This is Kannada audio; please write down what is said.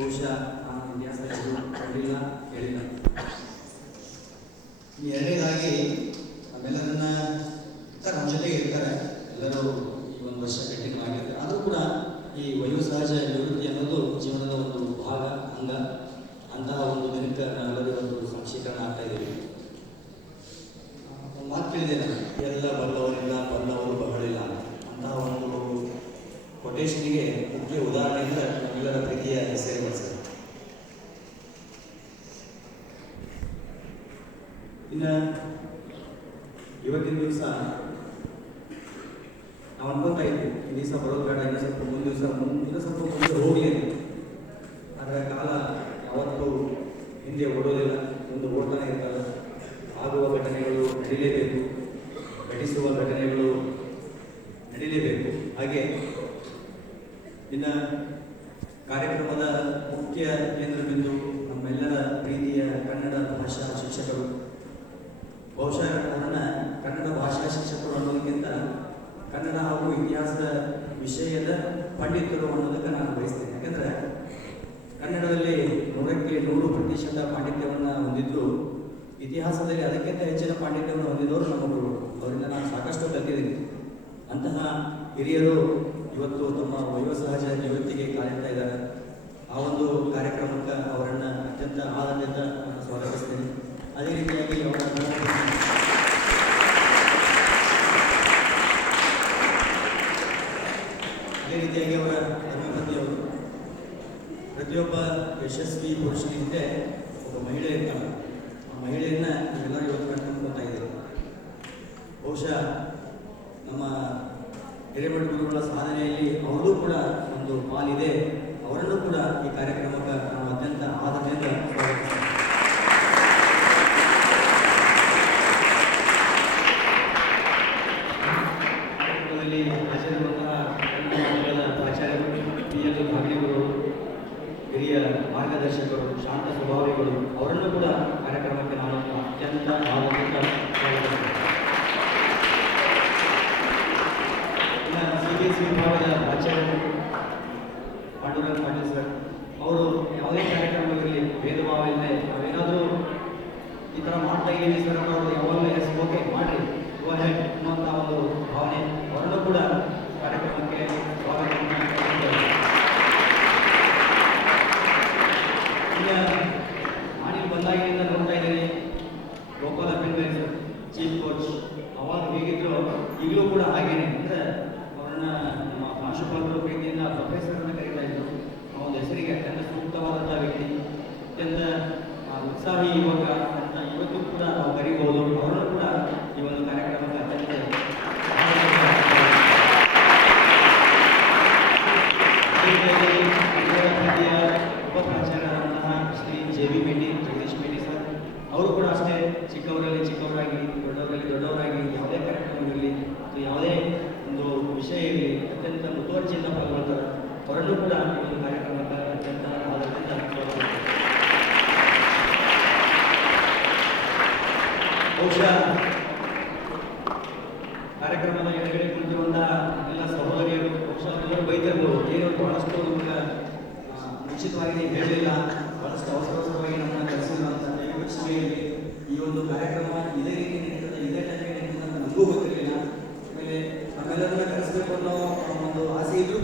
ಬಹುಶಃ ನಾನು ಇತಿಹಾಸದಲ್ಲಿ ಕಂಡಿಲ್ಲ ಹೇಳಿಲ್ಲ. ಎರಡನೇದಾಗಿ ನಮ್ಮೆಲ್ಲರನ್ನ ನಮ್ಮ ಜೊತೆಗೆ ಇರ್ತಾರೆ, ಎಲ್ಲರೂ ಈ ಒಂದು ವರ್ಷ ಕಂಟಿನ್ಯೂ ಆಗಿರ್ತಾರೆ. ಆದರೂ ಕೂಡ ಈ ವಯೋಸಹಜ ನಿವೃತ್ತಿ ಅನ್ನೋದು ಜೀವನದ ಒಂದು ಭಾಗ, ಅಂಗ. ಅಂತಹ ಒಂದು ದಿನಕ್ಕೆ ನಾವೆಲ್ಲರೂ ಒಂದು ಸಂಕ್ಷೀಕರಣ ಆಗ್ತಾ ಇದ್ದೀವಿ. ಒಂದು ಮಾತು ಕೇಳಿದೆ ನಾನು, ಎಲ್ಲ ಬಲ್ಲವರಿಲ್ಲ ಬಲ್ಲವರು ಬಹಳಿಲ್ಲ. ಅಂತಹ ಒಂದು ಕೊಟೇಶನ್ಗೆ ಮುಖ್ಯ ಉದಾಹರಣೆಯಿಂದ ನಮ್ಮೆಲ್ಲರ ಪ್ರೀತಿಯ ಸೇರಿ ಬಳಸಿದೆ. ಇನ್ನು ಇವತ್ತಿನ ದಿವಸ ನಾವು ಅನ್ಕೊತಾ ಇದ್ವಿ, ಈ ದಿವಸ ಬರೋದು ಬೇಡ, ಇನ್ನೂ ಸ್ವಲ್ಪ ಮುಂದೆ ಹೋಗಲಿ. ಆದರೆ ಕಾಲ ಯಾವತ್ತೂ ಹಿಂದೆ ಓಡೋದಿಲ್ಲ, ಮುಂದೆ ಓಡ್ತಾನೆ ಇರ್ತಲ್ಲ. ಆಗುವ ಘಟನೆಗಳು ನಡೀಲೇಬೇಕು, ಘಟಿಸುವ ಘಟನೆಗಳು ನಡೀಲೇಬೇಕು. ಹಾಗೆ ಇನ್ನು ಕಾರ್ಯಕ್ರಮದ ಮುಖ್ಯ ಕೇಂದ್ರ ಬಿಂದು ನಮ್ಮೆಲ್ಲರ ಪ್ರೀತಿಯ ಕನ್ನಡ ಭಾಷಾ ಶಿಕ್ಷಕರು. ಬಹುಶಃ ಅವರನ್ನ ಕನ್ನಡ ಭಾಷಾ ಶಿಕ್ಷಕರು ಅನ್ನೋದಕ್ಕಿಂತ ಕನ್ನಡ ಹಾಗೂ ಇತಿಹಾಸದ ವಿಷಯದ ಪಂಡಿತರು ಅನ್ನೋದಕ್ಕೆ ನಾನು ಬಯಸ್ತೇನೆ. ಯಾಕಂದರೆ ಕನ್ನಡದಲ್ಲಿ 100% ಪಾಂಡಿತ್ಯವನ್ನು ಹೊಂದಿದ್ರು, ಇತಿಹಾಸದಲ್ಲಿ ಅದಕ್ಕಿಂತ ಹೆಚ್ಚಿನ ಪಾಂಡಿತ್ಯವನ್ನು ಹೊಂದಿದವರು ನಮ್ಮ ಗುರುಗಳು. ಅವರಿಂದ ನಾನು ಸಾಕಷ್ಟು ಕಲಿತಿದ್ದೀನಿ. ಅಂತಹ ಹಿರಿಯರು ಇವತ್ತು ತಮ್ಮ ವಯೋಸಹಜ ನಿವೃತ್ತಿಗೆ ಕಾಲಿಡ್ತಾ ಇದ್ದಾರೆ. ಆ ಒಂದು ಕಾರ್ಯಕ್ರಮಕ್ಕೆ ಅವರನ್ನು ಅತ್ಯಂತ ಆನಂದದಿಂದ ಸ್ವಾಗತಿಸ್ತೇನೆ. ಅದೇ ರೀತಿಯಾಗಿ ಅವರ ಧರ್ಮಪತಿಯವರು, ಪ್ರತಿಯೊಬ್ಬ ಯಶಸ್ವಿ ಪುರುಷನ ಹಿಂದೆ ಒಬ್ಬ ಮಹಿಳೆ ಇರ್ತಾಳೆ. ಆ ಮಹಿಳೆಯನ್ನು ನೀವೆಲ್ಲರೂ ಇವತ್ತು ಕಂಡುಕೊಳ್ತಾ ಇದ್ದೀರಿ. ಬಹುಶಃ ನಮ್ಮ ಹಿರೇಮಠ ಗುರುಗಳ ಸಾಧನೆಯಲ್ಲಿ ಅವರದ್ದು ಕೂಡ ಒಂದು ಪಾಲಿದೆ. ಅವರನ್ನು ಕೂಡ ಈ ಕಾರ್ಯಕ್ರಮಕ್ಕೆ ನಾವು ಅತ್ಯಂತ ಆದರದಿಂದ ಸ್ವಾಗತಿಸ್ತೇವೆ. ಹಾಜರಿರುವಂತಹ ಪ್ರಾಚಾರ್ಯರು, PL ಭಾಗಣಿಗಳು, ಹಿರಿಯ ಮಾರ್ಗದರ್ಶಕರು, ಶಾಂತ ಸ್ವಭಾವಿಗಳು, ಅವರನ್ನು ಕೂಡ ಕಾರ್ಯಕ್ರಮಕ್ಕೆ ನಾನು ಅತ್ಯಂತ ಆದರದಿಂದ ಸ್ವಾಗತಿಸ್ತೇನೆ. CBSE ವಿಭಾಗದ ಪ್ರಾಚಾರ್ಯರು ಪಾಂಡುರಂಗ ಪಾಟೀಲ್ ಸರ್, ಅವರು ಯಾವುದೇ ಕಾರ್ಯಕ್ರಮವಿರಲಿ ಭೇದ ಭಾವ ಇಲ್ಲದೆ ನಾವೇನಾದರೂ ಈ ಥರ ಮಾಡ್ತಾ ಇದ್ದೀವಿ ಸರ್ ಅವರು ಯಾವಾಗಲೂ ಎಸ್ ಓಕೆ ಮಾಡಿರಿ ಅನ್ನುವಂಥ ಒಂದು ಭಾವನೆ, ಅವರನ್ನು ಕೂಡ ಕಾರ್ಯಕ್ರಮಕ್ಕೆ ಸ್ವಾಗತವನ್ನು ಕೊಟ್ಟಿದ್ದಾರೆ. ಈಗ ನಾನಿಲ್ಲಿ ಬಂದಾಗಿನಿಂದ ನೋಡ್ತಾ ಇದ್ದೀನಿ, ಗೋಪಾಲ ಪಿಂಗರಿ ಸರ್ ಚೀಫ್ ಕೋಚ್, ಅವಾಗ ಹೇಗಿದ್ರು ಈಗಲೂ ಕೂಡ ಹಾಗೇನೆ. ಅಂದರೆ ಅವರನ್ನ ನಮ್ಮ ಪ್ರಾಂಶುಪಾಲರು ಪ್ರೀತಿಯಿಂದ ಪ್ರೊಫೆಸರ್ ಅಂತ ಕರೀತಾ ಇದ್ರು. ಆ ಒಂದು ಹೆಸರಿಗೆ ಅತ್ಯಂತ ಸೂಕ್ತವಾದಂಥ ವ್ಯಕ್ತಿ, ಅತ್ಯಂತ ಉತ್ಸಾಹಿ ಯುವಕ ಅಂತ ಇವತ್ತು ಕೂಡ ನಾವು ಕರೀಬಹುದು. ಅವರನ್ನು ಕೂಡ ಈ ಒಂದು ಕಾರ್ಯಕ್ರಮಕ್ಕೆ ಅತ್ಯಂತ ಉಪ ಪ್ರಾಚಾರ್ಯರಾದಂತಹ ಶ್ರೀ JB ಮೇಟಿ, ಜಗದೀಶ್ ಮೇಟಿ ಸರ್, ಅವರು ಕೂಡ ಅಷ್ಟೇ ಚಿಕ್ಕವರಲ್ಲಿ ಚಿಕ್ಕವರಾಗಿ, ದೊಡ್ಡವರಲ್ಲಿ ದೊಡ್ಡವರಾಗಿ, ಯಾವುದೇ ಕಾರ್ಯಕ್ರಮವಿರಲಿ ಅಥವಾ ಯಾವುದೇ ಒಂದು ವಿಷಯ ಇರಲಿ ಅತ್ಯಂತ ಮುತುವರ್ಜಿಯಿಂದ ಪಾಲ್ಗೊಳ್ತಾರೆ. ಅವರನ್ನು ಕೂಡ ಈ ಒಂದು ಕಾರ್ಯಕ್ರಮಕ್ಕೆ ಅತ್ಯಂತ ಆದರದಿಂದ ಸ್ವಾಗತಿಸ್ತಾರೆ. ಬಹುಶಃ ಕಾರ್ಯಕ್ರಮದ ಎದುರುಗಡೆ ಕುಳಿತಿರುವಂತಹ ಎಲ್ಲ ಸಹೋದರಿಯರು ಬಹುಶಃ ಎಲ್ಲರೂ ಬೈತಿರ್ಬೋದು, ಏನು ಬಹಳಷ್ಟು ನಮಗೆ ಮುಂಚಿತವಾಗಿ ಹೇಳಲಿಲ್ಲ, ಬಹಳಷ್ಟು ಅವಸರವಾಗಿ ನಮ್ಮನ್ನು ಕರೆಸಿಲ್ಲ ಅಂತ. ದಯವಿಟ್ಟು ಸಮಯದಲ್ಲಿ ಈ ಒಂದು ಕಾರ್ಯಕ್ರಮ ಇದೇ ರೀತಿ ನಡೀತದೆ, ಇದೇ ಟೈಮಿಗೆ ನಡೀತದೆ ಅಂತ ನಮಗೂ ಗೊತ್ತಿರಲಿಲ್ಲ. ಆಮೇಲೆ ನಮ್ಮೆಲ್ಲರನ್ನ ಕರೆಸಬೇಕು ಅನ್ನೋ ಒಂದು ಆಸೆ ಇದ್ರೂ